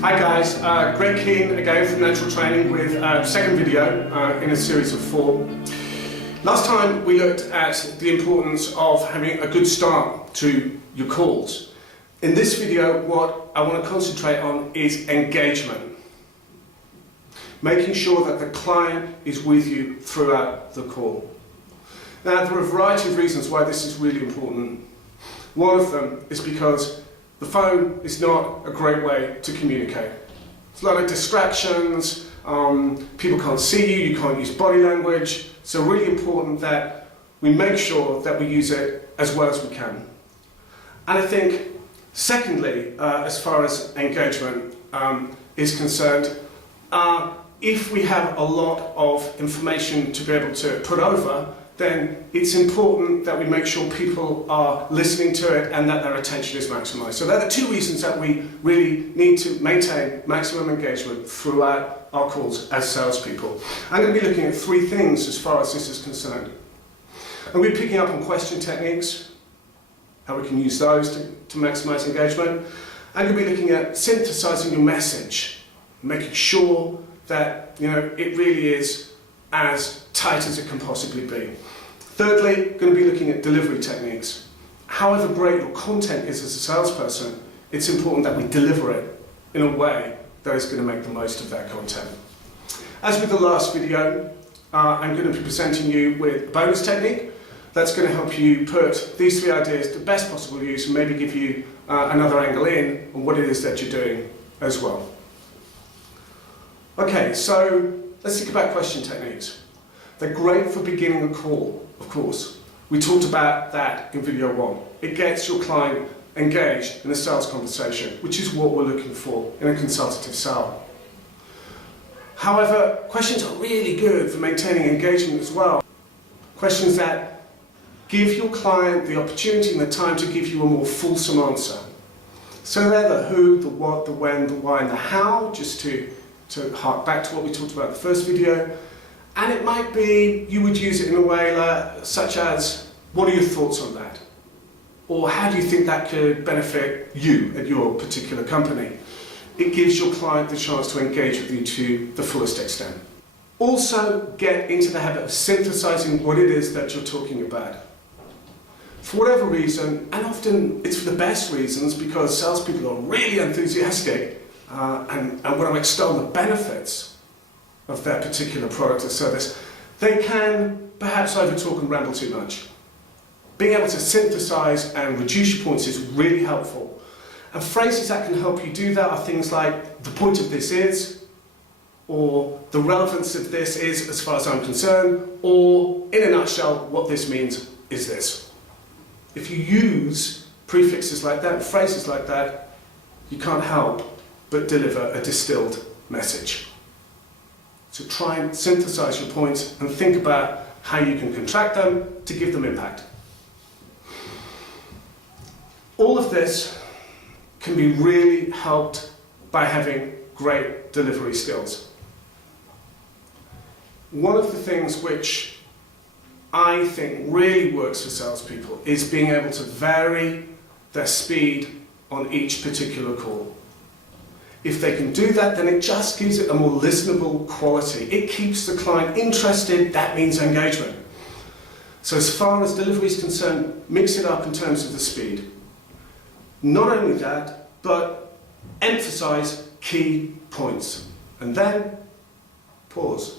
Hi guys, Greg Keane again from Natural Training with a second video in a series of 4. Last time we looked at the importance of having a good start to your calls. In this video what I want to concentrate on is engagement. Making sure that the client is with you throughout the call. Now there are a variety of reasons why this is really important. One of them is because the phone is not a great way to communicate. There's a lot of distractions, people can't see you, you can't use body language, so really important that we make sure that we use it as well as we can. And I think, secondly, as far as engagement is concerned, if we have a lot of information to be able to put over, then it's important that we make sure people are listening to it and that their attention is maximised. So they're the 2 reasons that we really need to maintain maximum engagement throughout our calls as salespeople. I'm going to be looking at 3 things as far as this is concerned. I'm going to be picking up on question techniques, how we can use those to maximise engagement. I'm going to be looking at synthesising your message, making sure that it really is as tight as it can possibly be. Thirdly, going to be looking at delivery techniques. However great your content is as a salesperson, it's important that we deliver it in a way that is going to make the most of that content. As with the last video, I'm going to be presenting you with a bonus technique that's going to help you put these 3 ideas to best possible use and maybe give you another angle in on what it is that you're doing as well. Okay, so let's think about question techniques. They're great for beginning a call, of course. We talked about that in video 1. It gets your client engaged in a sales conversation, which is what we're looking for in a consultative sale. However, questions are really good for maintaining engagement as well. Questions that give your client the opportunity and the time to give you a more fulsome answer. So they're the who, the what, the when, the why, and the how, just to hark back to what we talked about in the first video. And it might be you would use it in a way such as, what are your thoughts on that? Or how do you think that could benefit you at your particular company? It gives your client the chance to engage with you to the fullest extent. Also, get into the habit of synthesizing what it is that you're talking about. For whatever reason, and often it's for the best reasons, because salespeople are really enthusiastic and want to extol the benefits of their particular product or service, they can perhaps overtalk and ramble too much. Being able to synthesize and reduce your points is really helpful. And phrases that can help you do that are things like, the point of this is, or the relevance of this is as far as I'm concerned, or in a nutshell, what this means is this. If you use prefixes like that, phrases like that, you can't help but deliver a distilled message. So try and synthesize your points and think about how you can contract them to give them impact. All of this can be really helped by having great delivery skills. One of the things which I think really works for salespeople is being able to vary their speed on each particular call. If they can do that, then it just gives it a more listenable quality. It keeps the client interested, that means engagement. So as far as delivery is concerned, mix it up in terms of the speed. Not only that, but emphasize key points. And then pause.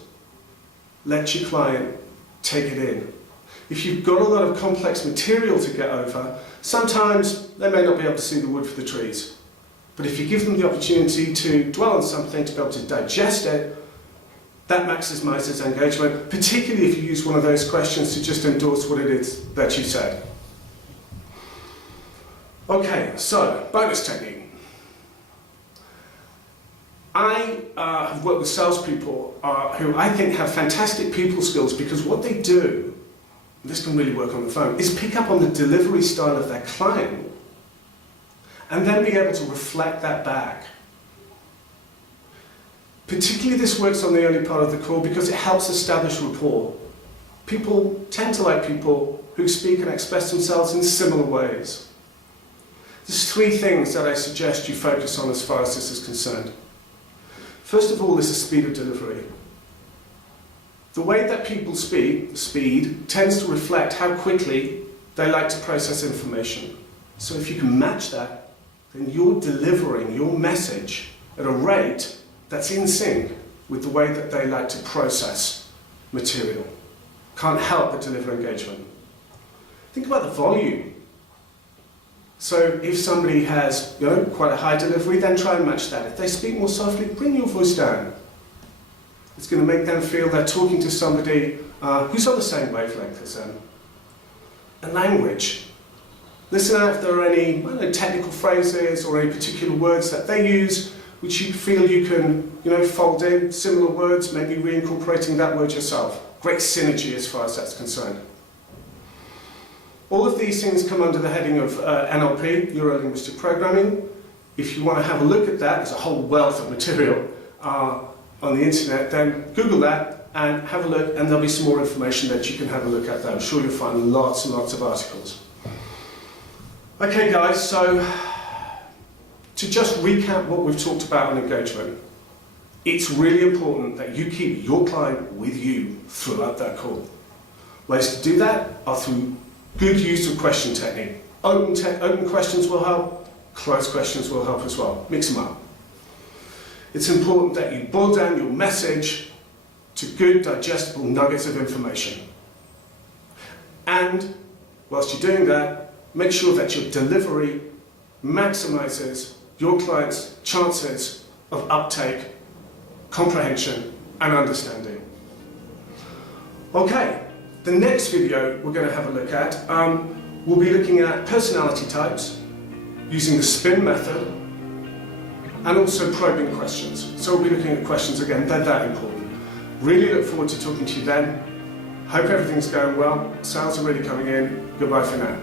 Let your client take it in. If you've got a lot of complex material to get over, sometimes they may not be able to see the wood for the trees. But if you give them the opportunity to dwell on something, to be able to digest it, that maximizes engagement, particularly if you use one of those questions to just endorse what it is that you said. Okay, so, bonus technique. I have worked with salespeople who I think have fantastic people skills, because what they do, and this can really work on the phone, is pick up on the delivery style of their client and then be able to reflect that back. Particularly this works on the early part of the call because it helps establish rapport. People tend to like people who speak and express themselves in similar ways. There's three things that I suggest you focus on as far as this is concerned. First of all is the speed of delivery. The way that people speak, speed, tends to reflect how quickly they like to process information. So if you can match that, then you're delivering your message at a rate that's in sync with the way that they like to process material. Can't help but deliver engagement. Think about the volume. So if somebody has quite a high delivery, then try and match that. If they speak more softly, bring your voice down. It's going to make them feel they're talking to somebody who's on the same wavelength as them. And language. Listen out if there are any technical phrases or any particular words that they use which you feel you can fold in, similar words, maybe reincorporating that word yourself. Great synergy as far as that's concerned. All of these things come under the heading of NLP, Neuro-Linguistic Programming. If you want to have a look at that, there's a whole wealth of material on the internet, then Google that and have a look, and there'll be some more information that you can have a look at there. I'm sure you'll find lots and lots of articles. Okay guys, so to just recap what we've talked about on engagement, it's really important that you keep your client with you throughout that call. Ways to do that are through good use of question technique. Open questions will help, closed questions will help as well. Mix them up. It's important that you boil down your message to good, digestible nuggets of information. And whilst you're doing that, make sure that your delivery maximizes your client's chances of uptake, comprehension, and understanding. Okay, the next video we're going to have a look at, we'll be looking at personality types, using the SPIN method, and also probing questions. So we'll be looking at questions again, they're that important. Really look forward to talking to you then. Hope everything's going well. Sales are really coming in. Goodbye for now.